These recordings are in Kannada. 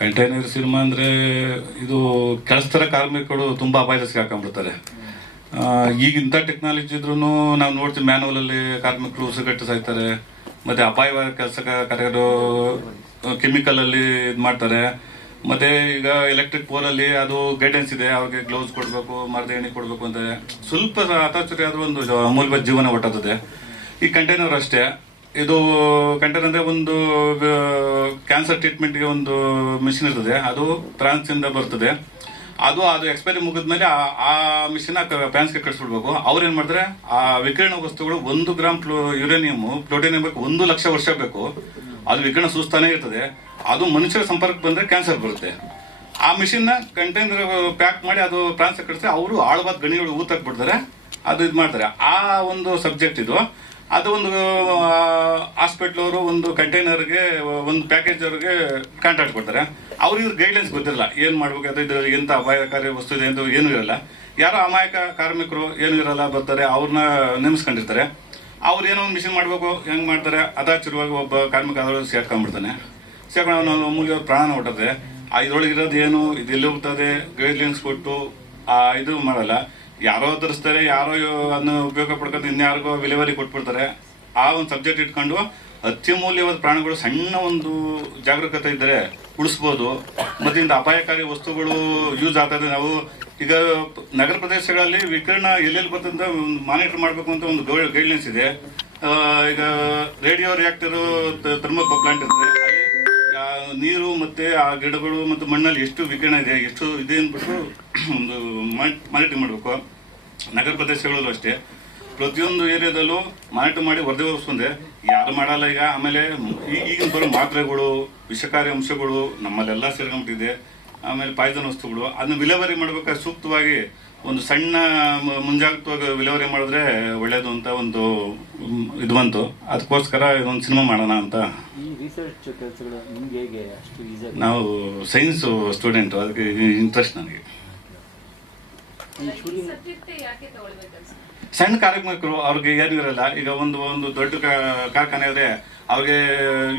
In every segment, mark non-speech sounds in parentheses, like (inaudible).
ಕಂಟೈನರ್ ಸಿನಿಮಾ ಅಂದರೆ ಇದು ಕೆಲಸತರ ಕಾರ್ಮಿಕರು ತುಂಬ ಅಪಾಯದ ಸಿಗಾಕೊಂಡ್ಬಿಡ್ತಾರೆ ಈಗ ಇಂಥ ಟೆಕ್ನಾಲಜಿ ಇದ್ರೂ ನಾವು ನೋಡ್ತೀವಿ ಮ್ಯಾನುವಲಲ್ಲಿ ಕಾರ್ಮಿಕರು ಉಸಿರುಗಟ್ಟು ಸಾಯ್ತಾರೆ, ಮತ್ತು ಅಪಾಯವಾದ ಕೆಲಸ ಕೆಮಿಕಲ್ ಕೆಮಿಕಲಲ್ಲಿ ಇದು ಮಾಡ್ತಾರೆ. ಮತ್ತೆ ಈಗ ಎಲೆಕ್ಟ್ರಿಕ್ ಪೋಲಲ್ಲಿ ಅದು ಗೈಡೆನ್ಸ್ ಇದೆ, ಅವ್ರಿಗೆ ಗ್ಲೌಸ್ ಕೊಡಬೇಕು, ಮರದ ಎಣ್ಣೆ ಕೊಡಬೇಕು ಅಂತ. ಸ್ವಲ್ಪ ಅತಾಚರಿ ಆದ್ರೂ ಒಂದು ಅಮೂಲ್ಯವಾದ ಜೀವನ ಹೊಟ್ಟತ್ತದೆ ಈ ಕಂಟೈನರ್ ಅಷ್ಟೇ. ಇದು ಕಂಟೈನರ್ ಅಂದ್ರೆ ಒಂದು ಕ್ಯಾನ್ಸರ್ ಟ್ರೀಟ್ಮೆಂಟ್ಗೆ ಒಂದು ಮಿಷಿನ್ ಇರ್ತದೆ. ಅದು ಫ್ರಾನ್ಸ್ ಇಂದ ಬರ್ತದೆ. ಅದು ಅದು ಎಕ್ಸ್ಪೈರಿ ಮುಗಿದ್ಮೇಲೆ ಆ- ಮಿಷಿನ್ ಫ್ರಾನ್ಸ್ಗೆ ಕಳಿಸ್ಬಿಡ್ಬೇಕು. ಅವ್ರು ಏನ್ ಮಾಡ್ತಾರೆ? ಆ ವಿಕಿರಣ ವಸ್ತುಗಳು ಒಂದು ಗ್ರಾಮ್ ಯುರೇನಿಯಂ ಪ್ಲೋಟೇನಿಯಂ ಬೇಕು ಒಂದು ಲಕ್ಷ ವರ್ಷ ಬೇಕು. ಅದು ವಿಕಿರಣ ಸೂಸ್ತಾನೆ ಇರ್ತದೆ. ಅದು ಮನುಷ್ಯರ ಸಂಪರ್ಕ ಬಂದ್ರೆ ಕ್ಯಾನ್ಸರ್ ಬರುತ್ತೆ. ಆ ಮಿಷಿನ್ನ ಕಂಟೈನರ್ ಪ್ಯಾಕ್ ಮಾಡಿ ಅದು ಫ್ರಾನ್ಸ್ಗೆ ಕಳಿಸ್ತಾರೆ ಅವರು ಆಳವಾದ ಗಣಿಗಳು ಊತಕ್ ಬಿಡ್ತಾರೆ. ಅದು ಇದು ಮಾಡ್ತಾರೆ. ಆ ಒಂದು ಸಬ್ಜೆಕ್ಟ್ ಇದು. ಅದು ಒಂದು ಹಾಸ್ಪಿಟ್ಲ್ ಅವರು ಒಂದು ಕಂಟೈನರ್ಗೆ ಒಂದು ಪ್ಯಾಕೇಜ್ ಅವ್ರಿಗೆ ಕಾಂಟ್ರಾಕ್ಟ್ ಕೊಡ್ತಾರೆ. ಅವ್ರಿಗೆ ಗೈಡ್ಲೈನ್ಸ್ ಗೊತ್ತಿರಲ್ಲ, ಏನು ಮಾಡ್ಬೇಕು, ಅದು ಇದು, ಎಂತ ಅಪಾಯಕಾರಿ ವಸ್ತು ಇದೆ ಅಂತ ಏನೂ ಇರಲ್ಲ. ಯಾರೋ ಅಮಾಯಕ ಕಾರ್ಮಿಕರು ಏನೂ ಇರಲ್ಲ, ಬರ್ತಾರೆ ಅವ್ರನ್ನ ನೇಮಿಸ್ಕೊಂಡಿರ್ತಾರೆ. ಅವ್ರು ಏನೋ ಒಂದು ಮಿಷನ್ ಮಾಡಬೇಕು, ಹೆಂಗೆ ಮಾಡ್ತಾರೆ ಅದಾಚಿರುವಾಗ ಒಬ್ಬ ಕಾರ್ಮಿಕ ಅದರೊಳಗೆ ಸೇರ್ಕೊಂಡ್ಬಿಡ್ತಾನೆ ಸೇರ್ಕೊಂಡು ಅವನು ಅಮೂಲ್ಯ ಪ್ರಾಣ ಹೊಟ್ಟದೆ ಆ ಇದ್ರೊಳಗೆ ಇರೋದು ಏನು, ಇದು ಎಲ್ಲಿ ಹೋಗ್ತದೆ ಗೈಡ್ಲೈನ್ಸ್ ಕೊಟ್ಟು, ಆ ಇದು ಮಾಡಲ್ಲ. ಯಾರೋ ತರಿಸ್ತಾರೆ ಯಾರೋ ಅದನ್ನ ಉಪಯೋಗ ಪಡ್ಕೊಂಡು ಇನ್ಯಾರಿಗೋ ವಿಲೇವರಿ ಕೊಟ್ಬಿಡ್ತಾರೆ. ಆ ಒಂದು ಸಬ್ಜೆಕ್ಟ್ ಇಟ್ಕೊಂಡು ಅತ್ಯಮೂಲ್ಯವಾದ ಪ್ರಾಣಿಗಳು ಸಣ್ಣ ಒಂದು ಜಾಗರೂಕತೆ ಇದ್ದರೆ ಉಳಿಸ್ಬೋದು. ಮತ್ತೆ ಇಂಥ ಅಪಾಯಕಾರಿ ವಸ್ತುಗಳು ಯೂಸ್ ಆಗ್ತದೆ ನಾವು ಈಗ ನಗರ ಪ್ರದೇಶಗಳಲ್ಲಿ ವಿಕಿರಣ ಎಲ್ಲೆಲ್ಲಿ ಬರ್ತದೆ ಒಂದು ಮಾನಿಟರ್ ಮಾಡಬೇಕು ಅಂತ ಒಂದು ಗೈಡ್ಲೈನ್ಸ್ ಇದೆ. ಈಗ ರೇಡಿಯೋ ರಿಯಾಕ್ಟರ್ ಥರ್ಮಲ್ ಪ್ಲಾಂಟ್ ಇರ್ತದೆ. ನೀರು ಮತ್ತೆ ಆ ಗಿಡಗಳು ಮತ್ತು ಮಣ್ಣಲ್ಲಿ ಎಷ್ಟು ವಿಕಿರಣ ಇದೆ, ಎಷ್ಟು ಇದೆ ಅಂದ್ಬಿಟ್ಟು (clears throat) ಒಂದು ಮಾನಿಟರಿಂಗ್ ಮಾಡಬೇಕು. ನಗರ ಪ್ರದೇಶಗಳಲ್ಲೂ ಅಷ್ಟೇ. ಪ್ರತಿಯೊಂದು ಏರಿಯಾದಲ್ಲೂ ಮಾನಿಟರ್ ಮಾಡಿ ವರದಿ ಒಪ್ಸ್ಕೊಂಡೆ ಯಾರು ಮಾಡಲ್ಲ ಈಗ, ಆಮೇಲೆ ಈ- ಈಗಿನ ಬರೋ ಮಾತ್ರೆಗಳು, ವಿಷಕಾರಿ ಅಂಶಗಳು ನಮ್ಮಲ್ಲೆಲ್ಲ ಸೇರ್ಕೊಂಡ್ಬಿಟ್ಟಿದೆ. ಆಮೇಲೆ ಪಾಯ್ದನ ವಸ್ತುಗಳು, ಅದನ್ನ ವಿಲೇವರಿ ಮಾಡ್ಬೇಕಾದ್ರೆ ಸೂಕ್ತವಾಗಿ ಒಂದು ಸಣ್ಣ ಮುಂಜಾಗ್ರತವಾಗಿ ವಿಲೇವರಿ ಮಾಡಿದ್ರೆ ಒಳ್ಳೇದು ಅಂತ ಒಂದು ಇದು ಬಂತು. ಅದಕ್ಕೋಸ್ಕರ ಇದೊಂದು ಸಿನಿಮಾ ಮಾಡೋಣ ಅಂತ. ಈ ರಿಸರ್ಚ್ ಕೆಲಸಗಳು ನಿಮ್ಗೆ ಹೇಗೆ ಅಷ್ಟು ಈಸಿಯಾಗಿ ನಾವು ಸೈನ್ಸ್ ಸ್ಟೂಡೆಂಟ್ ಅದಕ್ಕೆ ಇಂಟ್ರೆಸ್ಟ್ ನನಗೆ. ಸಣ್ಣ ಕಾರ್ಮಿಕರು ಅವ್ರಿಗೆ ಏನಿರಲ್ಲ ಈಗ ಒಂದು ಒಂದು ದೊಡ್ಡ ಕಾರ್ಖಾನೆ ಇದ್ರೆ ಅವ್ರಿಗೆ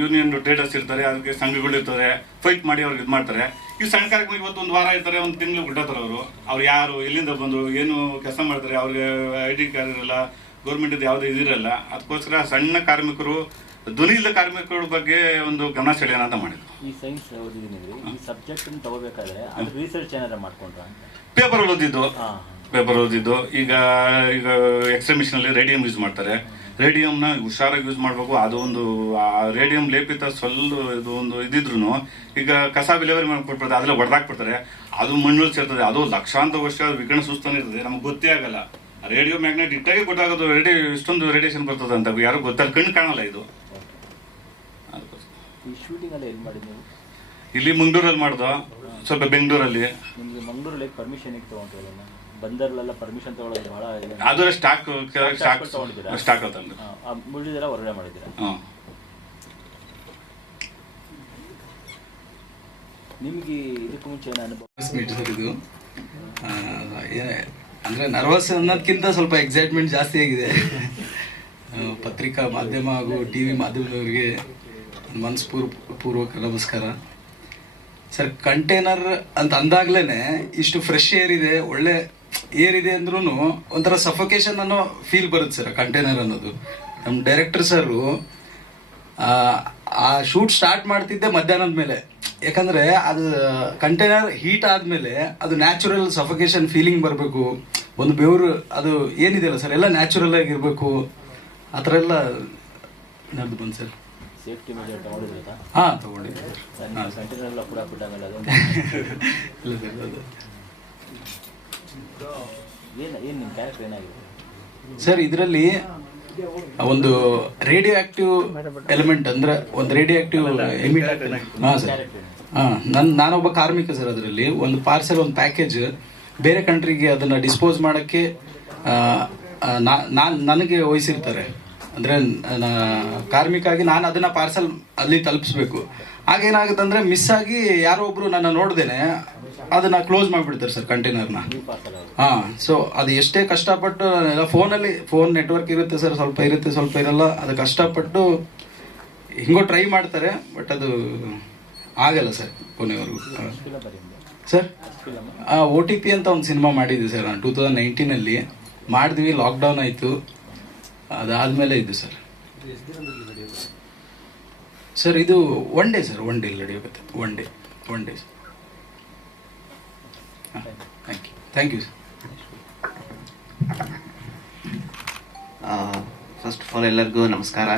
ಯೂನಿಯನ್ ಟ್ರೇಡರ್ಸ್ ಇರ್ತಾರೆ ಅದಕ್ಕೆ ಸಂಘಗಳು ಇರ್ತಾರೆ ಫೈಟ್ ಮಾಡಿ ಅವ್ರಿಗೆ ಇದು ಮಾಡ್ತಾರೆ. ಈ ಸಣ್ಣ ಕಾರ್ಯಕ್ರಮ ಇವತ್ತು ಒಂದು ವಾರ ಇರ್ತಾರೆ ಒಂದು ತಿಂಗಳು ಬಿಟ್ಟೋತಾರೆ ಅವರು. ಅವ್ರು ಯಾರು ಎಲ್ಲಿಂದ ಬಂದರು ಏನು ಕೆಲಸ ಮಾಡ್ತಾರೆ ಅವ್ರಿಗೆ ಐ ಡಿ ಕಾರ್ಡ್ ಇರಲ್ಲ ಗೌರ್ಮೆಂಟಿಂದ ಯಾವುದೇ ಇದಿರಲ್ಲ ಅದಕ್ಕೋಸ್ಕರ ಸಣ್ಣ ಕಾರ್ಮಿಕರು ಧ್ವನಿ ಇಲ್ಲದ ಕಾರ್ಮಿಕರ ಬಗ್ಗೆ ಒಂದು ಗಮನ ಸೆಳೆಯೋಣ ಅಂತ ಮಾಡಿದ್ರು. ಈ ಸೈನ್ಸ್ ಓದಿದ್ದೀನಿ ಈ ಸಬ್ಜೆಕ್ಟ್ ತಗೋಬೇಕಾದ್ರೆ ಅದು ರಿಸರ್ಚ್ ಏನಾರ ಮಾಡ್ಕೊಂಡ್ರ ಪೇಪರ್ ಓದಿದ್ದು. ಓದಿದ್ದು. ಈಗ ಈಗ ಎಕ್ಸ್ರೇ ಅಲ್ಲಿ ರೇಡಿಯಂ ಯೂಸ್ ಮಾಡ್ತಾರೆ. ರೇಡಿಯಂನ ಹುಷಾರಾಗಿ ಯೂಸ್ ಮಾಡಬೇಕು. ಅದು ಒಂದು ಆ ರೇಡಿಯಂ ಲೇಪಿತ ಸ್ವಲ್ಪ ಇದು ಒಂದು ಇದ್ದಿದ್ರು ಈಗ ಕಸ ವಿಲೇವರಿ ಮಾಡ್ಕೊಟ್ಬಿಡ್ತಾರೆ ಅದೆಲ್ಲ ಹೊಡೆದಾಕ್ಬಿಡ್ತಾರೆ ಅದು ಮಣ್ಣು ಸೇರ್ತದೆ. ಅದು ಲಕ್ಷಾಂತರ ವರ್ಷ ವಿಕಿರಣ ಸುಸ್ತಾನೆ ಇರ್ತದೆ. ನಮ್ಗೆ ಗೊತ್ತೇ ಆಗಲ್ಲ. ರೇಡಿಯೋ ಮ್ಯಾಗ್ನೆಟ್ ಇಟ್ಟಾಗೆ ಗೊತ್ತಾಗೋದು. ರೇಡಿಯೋ ಇಷ್ಟೊಂದು ರೇಡಿಯೇಷನ್ ಬರ್ತದೆ ಅಂತ. ಯಾರು ಗೊತ್ತಲ್ಲ ಕಣ್ಣು ಕಾಣಲ್ಲ ಇದು. ಇಲ್ಲಿ ಮಂಗ್ಳೂರಲ್ಲಿ ಮಾಡ್ದು. ಸ್ವಲ್ಪ ಬೆಂಗಳೂರಲ್ಲಿ. ಮಂಗ್ಳೂರಲ್ಲಿ ಪರ್ಮಿಷನ್ ಬಂದರ್ಲೆಲ್ಲ ಪರ್ಮಿಷನ್ ತಗೊಳ್ಳೋದು ಬಹಳ ಇದೆ. ಅದು ಸ್ಟಾಕ್ ಸ್ಟಾಕ್ ತಗೊಂಡಿದ್ದೀರಾ? ಸ್ಟಾಕ್ ತಂದು. ಉಳಿದೆಲ್ಲ ಹೊರಗಡೆ ಮಾಡಿದ್ದೀರಾ? ನಿಮ್ಗೆ ಇದಕ್ಕೂ ಮುಂಚೆ ಏನು ಅನುಭವ? ಸರ್ ಇದು ಅಂದ್ರೆ ನರ್ವಸ್ ಅನ್ನೋದಕ್ಕಿಂತ ಸ್ವಲ್ಪ ಎಕ್ಸೈಟ್ಮೆಂಟ್ ಜಾಸ್ತಿ ಆಗಿದೆ. ಪತ್ರಿಕಾ ಮಾಧ್ಯಮ ಹಾಗೂ ಟಿ ವಿ ಮಾಧ್ಯಮದವರಿಗೆ ಮನಸ್ಪೂರ್ ಪೂರ್ವಕ ನಮಸ್ಕಾರ. ಸರ್ ಕಂಟೈನರ್ ಅಂತ ಅಂದಾಗ್ಲೇನೆ ಇಷ್ಟು ಫ್ರೆಶ್ ಏರ್ ಇದೆ ಒಳ್ಳೆ ಏರ್ ಇದೆ ಅಂದ್ರೂ ಒಂಥರ ಸಫೋಕೇಶನ್ ಅನ್ನೋ ಫೀಲ್ ಬರುತ್ತೆ ಸರ್ ಕಂಟೈನರ್ ಅನ್ನೋದು. ನಮ್ಮ ಡೈರೆಕ್ಟರ್ ಸರು ಆ, ಶೂಟ್ ಸ್ಟಾರ್ಟ್ ಮಾಡ್ತಿದ್ದೆ ಮಧ್ಯಾಹ್ನದ ಮೇಲೆ. ಯಾಕಂದ್ರೆ ಅದು ಕಂಟೈನರ್ ಹೀಟ್ ಆದ್ಮೇಲೆ ಅದು ನ್ಯಾಚುರಲ್ ಸಫೊಕೇಶನ್ ಫೀಲಿಂಗ್ ಬರಬೇಕು. ಒಂದು ಬೆವರು ಅದು ಏನಿದೆಯಲ್ಲ ಸರ್ ಎಲ್ಲ ನ್ಯಾಚುರಲ್ ಆಗಿರ್ಬೇಕು ಆ ಥರ ಎಲ್ಲ ನಡೆದು ಬಂದು ಸರ್ ಸೇಫ್ಟಿ ಮೆಜರ್ ತಗೊಂಡಿದ್ರಾ ಹಾ ತಗೊಂಡಿದ್ದೆ ಸರ್ ಸರ್ ಕಂಟೈನರ್ ಎಲ್ಲ ಕೂಡ ಬಿಟ್ಟಾಗಲ್ಲ ಅದೊಂದು (laughs) ಇಲ್ಲ ಸರ್ ಅದು. ಸರ್ ಇದರಲ್ಲಿ ಒಂದು ರೇಡಿಯೋ ಆಕ್ಟಿವ್ ಎಲಿಮೆಂಟ್ ಅಂದ್ರೆ ಒಂದು ರೇಡಿಯೋ ಆಕ್ಟಿವ್ ಹಾ ಸರ್ ಹಾ ನನ್ ನಾನೊಬ್ಬ ಕಾರ್ಮಿಕ ಸರ್ ಅದರಲ್ಲಿ. ಒಂದು ಪಾರ್ಸೆಲ್ ಒಂದು ಪ್ಯಾಕೇಜ್ ಬೇರೆ ಕಂಟ್ರಿಗೆ ಅದನ್ನ ಡಿಸ್ಪೋಸ್ ಮಾಡಕ್ಕೆ ಆ, ಆ, ನನಗೆ ವಹಿಸಿರ್ತಾರೆ. ಅಂದ್ರೆ ಕಾರ್ಮಿಕಾಗಿ ಕಾರ್ಮಿಕ ಆಗಿ ನಾನು ಅದನ್ನ ಪಾರ್ಸೆಲ್ ಅಲ್ಲಿ ತಲುಪಿಸ್ಬೇಕು. ಆಗೇನಾಗುತ್ತೆ ಅಂದ್ರೆ ಮಿಸ್ ಆಗಿ ಯಾರೋ ಒಬ್ರು ನನ್ನ ನೋಡ್ದೇನೆ, ಅದನ್ನ ಕ್ಲೋಸ್ ಮಾಡಿಬಿಡ್ತಾರೆ ಸರ್ ಕಂಟೈನರ್ನ ಹಾಂ ಸೊ ಅದು ಎಷ್ಟೇ ಕಷ್ಟಪಟ್ಟು, ಎಲ್ಲ ಫೋನಲ್ಲಿ ಫೋನ್ ನೆಟ್ವರ್ಕ್ ಇರುತ್ತೆ ಸರ್ ಸ್ವಲ್ಪ ಇರುತ್ತೆ, ಸ್ವಲ್ಪ ಇರಲ್ಲ, ಅದು ಕಷ್ಟಪಟ್ಟು ಹಿಂಗೋ ಟ್ರೈ ಮಾಡ್ತಾರೆ ಬಟ್ ಅದು ಆಗಲ್ಲ ಸರ್ ಕೊನೆವರೆಗೂ. ಸರ್ ಒ ಟಿ ಪಿ ಅಂತ ಒಂದು ಸಿನಿಮಾ ಮಾಡಿದ್ದೆ ಸರ್ ನಾನು ಟೂ ತೌಸಂಡ್ ನೈನ್ಟೀನಲ್ಲಿ ಮಾಡಿದ್ವಿ ಲಾಕ್ಡೌನ್ ಆಯಿತು, ಅದಾದಮೇಲೆ ಇದ್ದು ಸರ್ ಸರ್ ಇದು one day sir one day ನಡೆಯುತ್ತೆ one day one day sir thank you thank you sir first of all ಎಲ್ಲರಿಗೂ ನಮಸ್ಕಾರ.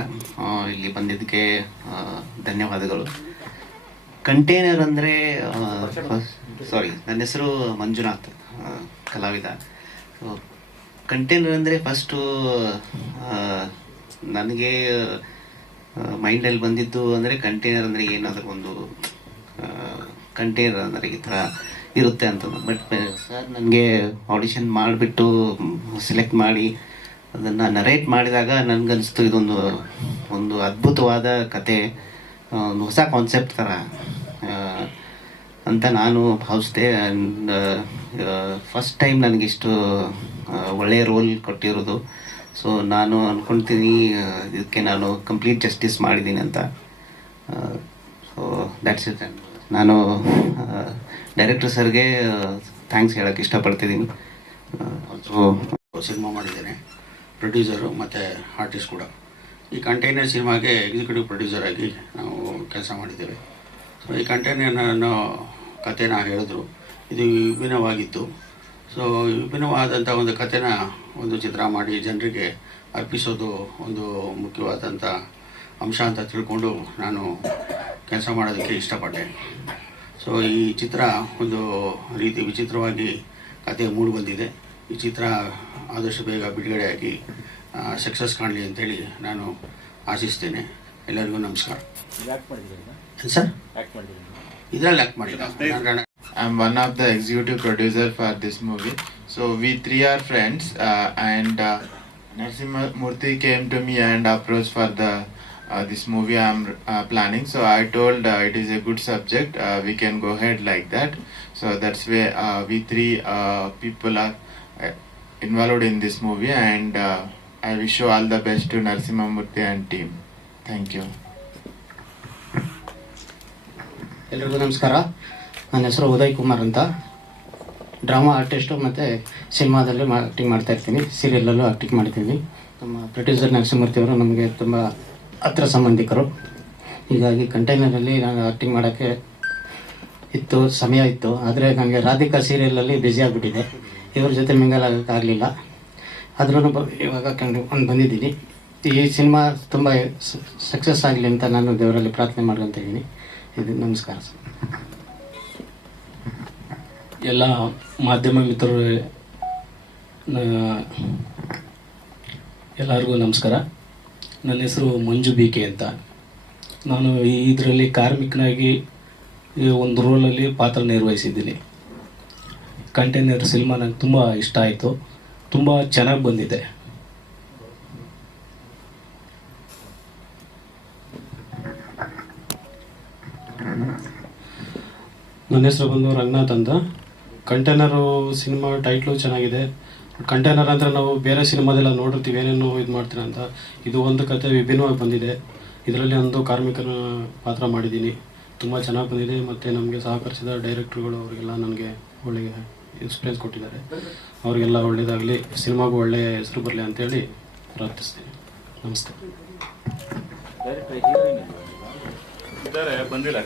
ಇಲ್ಲಿ ಬಂದಿದ್ದಕ್ಕೆ ಧನ್ಯವಾದಗಳು. ಕಂಟೈನರ್ ಅಂದರೆ ಸಾರಿ ನನ್ನ ಹೆಸರು ಮಂಜುನಾಥ್ ಕಲಾವಿದ. ಕಂಟೈನರ್ ಅಂದರೆ ಫಸ್ಟು ನನಗೆ ಮೈಂಡಲ್ಲಿ ಬಂದಿದ್ದು ಅಂದರೆ ಕಂಟೈನರ್ ಅಂದರೆ ಏನಾದರೂ ಒಂದು ಕಂಟೈನರ್ ಅಂದರೆ ಈ ಥರ ಇರುತ್ತೆ ಅಂತ ಬಟ್ ಸರ್ ನನಗೆ ಆಡಿಷನ್ ಮಾಡಿಬಿಟ್ಟು ಸೆಲೆಕ್ಟ್ ಮಾಡಿ ಅದನ್ನು ನರೇಟ್ ಮಾಡಿದಾಗ ನನಗನ್ನಿಸ್ತು ಇದೊಂದು, ಒಂದು ಅದ್ಭುತವಾದ ಕತೆ ಒಂದು ಹೊಸ ಕಾನ್ಸೆಪ್ಟ್ ಥರ ಅಂತ ನಾನು ಭಾವಿಸ್ದೆ. ಫಸ್ಟ್ ಟೈಮ್ ನನಗಿಷ್ಟು ಒಳ್ಳೆಯ ರೋಲ್ ಕೊಟ್ಟಿರೋದು. ಸೊ ನಾನು ಅಂದ್ಕೊಳ್ತೀನಿ ಇದಕ್ಕೆ ನಾನು ಕಂಪ್ಲೀಟ್ ಜಸ್ಟಿಸ್ ಮಾಡಿದ್ದೀನಿ ಅಂತ. ಸೊ ದ್ಯಾಟ್ಸ್ ಇಟ್ ನಾನು ಡೈರೆಕ್ಟರ್ ಸರ್ಗೆ ಥ್ಯಾಂಕ್ಸ್ ಹೇಳೋಕ್ಕೆ ಇಷ್ಟಪಡ್ತಿದ್ದೀನಿ ಸಿನಿಮಾ ಮಾಡಿದ್ದೇನೆ. ಪ್ರೊಡ್ಯೂಸರು ಮತ್ತು ಆರ್ಟಿಸ್ಟ್ ಕೂಡ. ಈ ಕಂಟೈನರ್ ಸಿನಿಮಾಗೆ ಎಕ್ಸಿಕ್ಯೂಟಿವ್ ಪ್ರೊಡ್ಯೂಸರ್ ಆಗಿ ನಾವು ಕೆಲಸ ಮಾಡಿದ್ದೇವೆ. ಸೊ ಈ ಕಂಟೈನರ್ ಅನ್ನೋ ಕಥೆನ ಹೇಳಿದ್ರು. ಇದು ವಿಭಿನ್ನವಾಗಿತ್ತು. ಸೊ ವಿಭಿನ್ನವಾದಂಥ ಒಂದು ಕಥೆನ ಒಂದು ಚಿತ್ರ ಮಾಡಿ ಜನರಿಗೆ ಅರ್ಪಿಸೋದು ಒಂದು ಮುಖ್ಯವಾದಂಥ ಅಂಶ ಅಂತ ತಿಳ್ಕೊಂಡು ನಾನು ಕೆಲಸ ಮಾಡೋದಕ್ಕೆ ಇಷ್ಟಪಟ್ಟೆ. ಸೊ ಈ ಚಿತ್ರ ಒಂದು ರೀತಿ ವಿಚಿತ್ರವಾಗಿ ಕತೆ ಮೂಡಿ ಬಂದಿದೆ. ಈ ಚಿತ್ರ ಆದಷ್ಟು ಬೇಗ ಬಿಡುಗಡೆಯಾಗಿ ಸಕ್ಸಸ್ ಕಾಣಲಿ ಅಂತೇಳಿ ನಾನು ಆಶಿಸ್ತೇನೆ. ಎಲ್ಲರಿಗೂ ನಮಸ್ಕಾರ. ಸರ್? ಇದರಲ್ಲಿ ಯಾಕೆ ಮಾಡಿಲ್ಲ. I'm one of the executive producer for this movie. So we three are friends uh, and uh, Narsimha Murthy came to me and approached for the uh, this movie I'm uh, planning. So I told uh, it is a good subject. Uh, we can go ahead like that. So that's where uh, we three people are involved in this movie and I wish you all the best to Narsimha Murthy and team. Thank you. Hello, Namaskara. ನನ್ನ ಹೆಸರು ಉದಯ್ ಕುಮಾರ್ ಅಂತ. ಡ್ರಾಮಾ ಆರ್ಟಿಸ್ಟು ಮತ್ತು ಸಿನಿಮಾದಲ್ಲಿ ಮಾ ಆ್ಯಕ್ಟಿಂಗ್ ಮಾಡ್ತಾ ಇರ್ತೀನಿ. ಸೀರಿಯಲಲ್ಲೂ ಆ್ಯಕ್ಟಿಂಗ್ ಮಾಡ್ತೀನಿ. ನಮ್ಮ ಪ್ರೊಡ್ಯೂಸರ್ ನರಸಿಂಹಮೂರ್ತಿ ಅವರು ನಮಗೆ ತುಂಬ ಹತ್ರ ಸಂಬಂಧಿಕರು. ಹೀಗಾಗಿ ಕಂಟೈನರಲ್ಲಿ ನಾನು ಆ್ಯಕ್ಟಿಂಗ್ ಮಾಡೋಕ್ಕೆ ಇತ್ತು, ಸಮಯ ಇತ್ತು. ಆದರೆ ನನಗೆ ರಾಧಿಕಾ ಸೀರಿಯಲಲ್ಲಿ ಬ್ಯುಸಿ ಆಗಿಬಿಟ್ಟಿದೆ. ಇವ್ರ ಜೊತೆ ಮಿಂಗಲ್ ಆಗೋಕ್ಕಾಗಲಿಲ್ಲ ಆದ್ರೂ ಇವಾಗ ಕಂಡು ಒಂದು ಬಂದಿದ್ದೀನಿ. ಈ ಸಿನಿಮಾ ತುಂಬ ಸಕ್ಸಸ್ ಆಗಲಿ ಅಂತ ನಾನು ದೇವರಲ್ಲಿ ಪ್ರಾರ್ಥನೆ ಮಾಡ್ಕೊತ ಇದ್ದೀನಿ. ಇದು ನಮಸ್ಕಾರ ಸರ್. ಎಲ್ಲ ಮಾಧ್ಯಮ ಮಿತ್ರರು ಎಲ್ಲರಿಗೂ ನಮಸ್ಕಾರ. ನನ್ನ ಹೆಸರು ಮಂಜು ಬಿ ಕೆ ಅಂತ. ನಾನು ಇದರಲ್ಲಿ ಕಾರ್ಮಿಕನಾಗಿ, ಈ ಒಂದು ರೋಲಲ್ಲಿ ಪಾತ್ರ ನಿರ್ವಹಿಸಿದ್ದೀನಿ. ಕಂಟೈನರ್ ಸಿನಿಮಾ ನಂಗೆ ತುಂಬ ಇಷ್ಟ ಆಯಿತು. ತುಂಬ ಚೆನ್ನಾಗಿ ಬಂದಿದೆ. ನನ್ನ ಹೆಸರು ಬಂದು ರಂಗನಾಥ್ ಅಂತ. ಕಂಟೈನರು ಸಿನಿಮಾ ಟೈಟ್ಲು ಚೆನ್ನಾಗಿದೆ. ಕಂಟೈನರ್ ಅಂದರೆ ನಾವು ಬೇರೆ ಸಿನಿಮಾದೆಲ್ಲ ನೋಡಿರ್ತೀವಿ, ಏನೇನು ಇದು ಮಾಡ್ತೀರ ಅಂತ. ಇದು ಒಂದು ಕತೆ ವಿಭಿನ್ನವಾಗಿ ಬಂದಿದೆ. ಇದರಲ್ಲಿ ಒಂದು ಕಾರ್ಮಿಕನ ಪಾತ್ರ ಮಾಡಿದ್ದೀನಿ. ತುಂಬ ಚೆನ್ನಾಗಿ ಬಂದಿದೆ ಮತ್ತು ನಮಗೆ ಸಹಕರಿಸಿದ ಡೈರೆಕ್ಟ್ರುಗಳು ಅವರಿಗೆಲ್ಲ ನನಗೆ ಒಳ್ಳೆಯ ಎಕ್ಸ್ಪೀರಿಯನ್ಸ್ ಕೊಟ್ಟಿದ್ದಾರೆ. ಅವರಿಗೆಲ್ಲ ಒಳ್ಳೆಯದಾಗಲಿ ಸಿನಿಮಾಗೂ ಒಳ್ಳೆಯ ಹೆಸರು ಬರಲಿ ಅಂತೇಳಿ ಪ್ರಾರ್ಥಿಸ್ತೀನಿ. ನಮಸ್ತೆ. ಬಂದಿಲ್ಲ